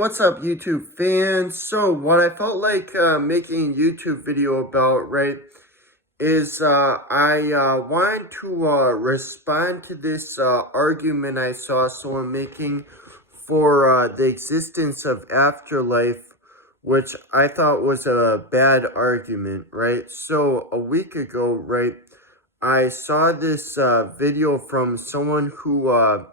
What's up, YouTube fans? So, what I felt like making a YouTube video about, right, is I wanted to respond to this argument I saw someone making for the existence of afterlife, which I thought was a bad argument, right? So, a week ago, right, I saw this video from someone who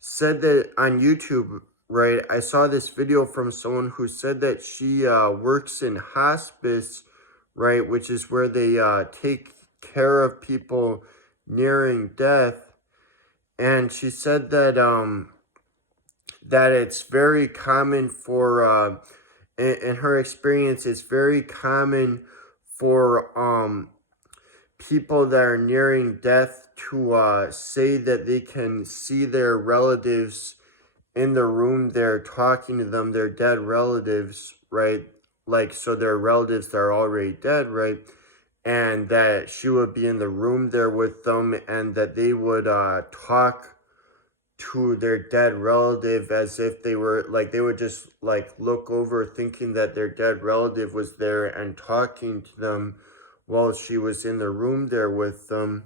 said that on YouTube, right? I saw this video from someone who said that she works in hospice, right? Which is where they take care of people nearing death. And she said that that it's very common for in her experience, it's very common for people that are nearing death to say that they can see their relatives in the room they're talking to them, their dead relatives, right? Like, so their relatives that are already dead, right? And that she would be in the room there with them, and that they would talk to their dead relative as if they were, like, they would just, like, look over thinking that their dead relative was there and talking to them while she was in the room there with them.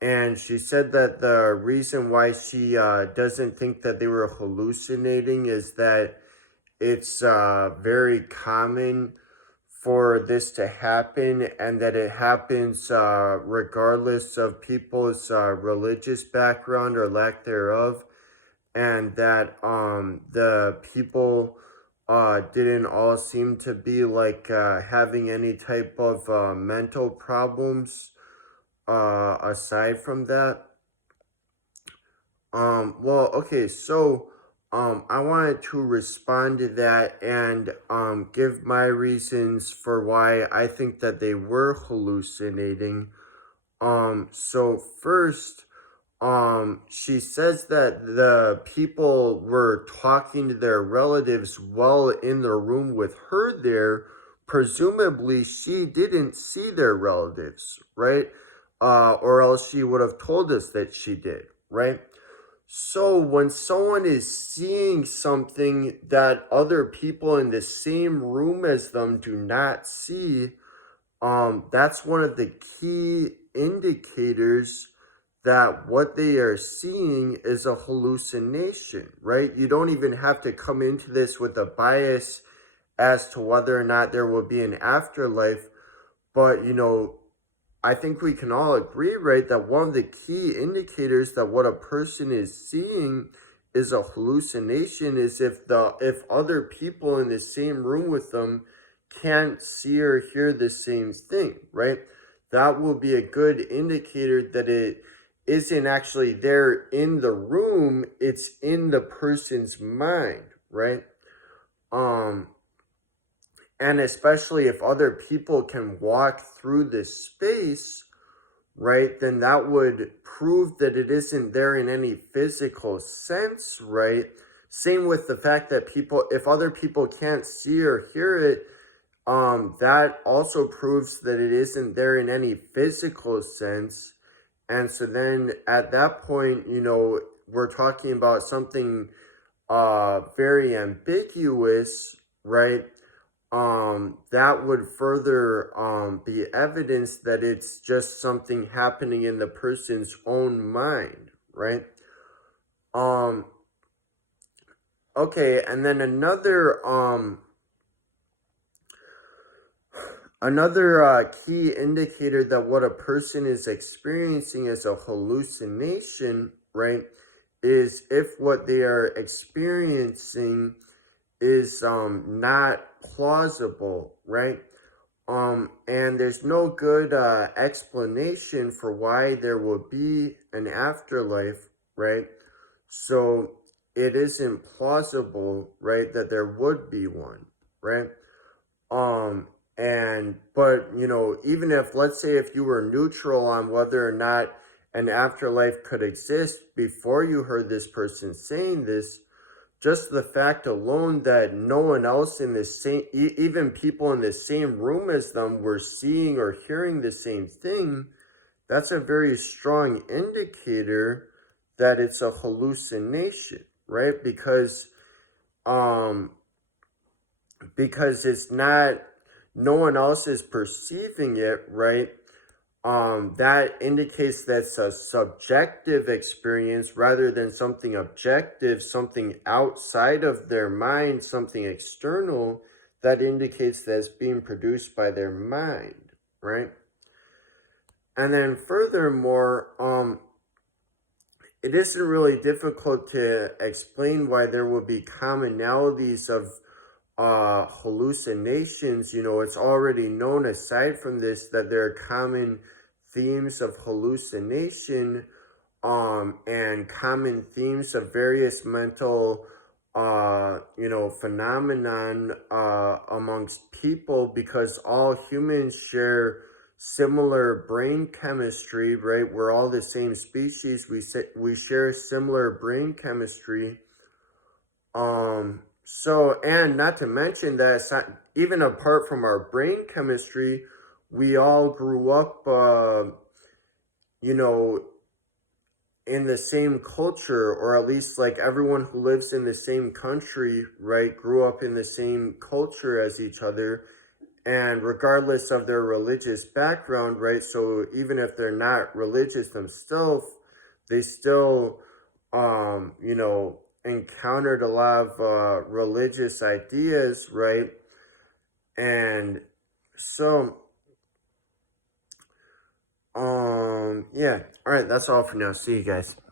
And she said that the reason why she doesn't think that they were hallucinating is that it's very common for this to happen, and that it happens regardless of people's religious background or lack thereof, and that the people didn't all seem to be like having any type of mental problems aside from that. Okay, so I wanted to respond to that and give my reasons for why I think that they were hallucinating. So first, she says that the people were talking to their relatives while in the room with her there. Presumably, she didn't see their relatives, right? Or else she would have told us that she did, right? So when someone is seeing something that other people in the same room as them do not see, that's one of the key indicators that what they are seeing is a hallucination, right? You don't even have to come into this with a bias as to whether or not there will be an afterlife, but I think we can all agree, right, that one of the key indicators that what a person is seeing is a hallucination is if other people in the same room with them can't see or hear the same thing, right? That will be a good indicator that it isn't actually there in the room, it's in the person's mind, right? And especially if other people can walk through this space, right, then that would prove that it isn't there in any physical sense, right? Same with the fact that if other people can't see or hear it, that also proves that it isn't there in any physical sense. And so then at that point, we're talking about something very ambiguous, right? That would further be evidence that it's just something happening in the person's own mind, right? Okay, and then another key indicator that what a person is experiencing as a hallucination, right, is if what they are experiencing is not plausible, right? And there's no good explanation for why there will be an afterlife, right? So it isn't plausible, right, that there would be one, right? But even if, let's say, if you were neutral on whether or not an afterlife could exist before you heard this person saying this, just the fact alone that no one else in the same, even people in the same room as them were seeing or hearing the same thing, that's a very strong indicator that it's a hallucination, right? Because um, because it's not, no one else is perceiving it, right? That indicates that's a subjective experience rather than something objective, something outside of their mind, something external that indicates that it's being produced by their mind, right? And then furthermore, it isn't really difficult to explain why there will be commonalities of hallucinations. You know, it's already known aside from this that there are common themes of hallucination, and common themes of various mental phenomenon amongst people, because all humans share similar brain chemistry, right? We're all the same species. We share similar brain chemistry. So, and not to mention that it's not, even apart from our brain chemistry, we all grew up, you know, in the same culture, or at least like everyone who lives in the same country, right, grew up in the same culture as each other, and regardless of their religious background, right? So even if they're not religious themselves, they still, encountered a lot of religious ideas, right? And so, yeah. All right, that's all for now. See you guys.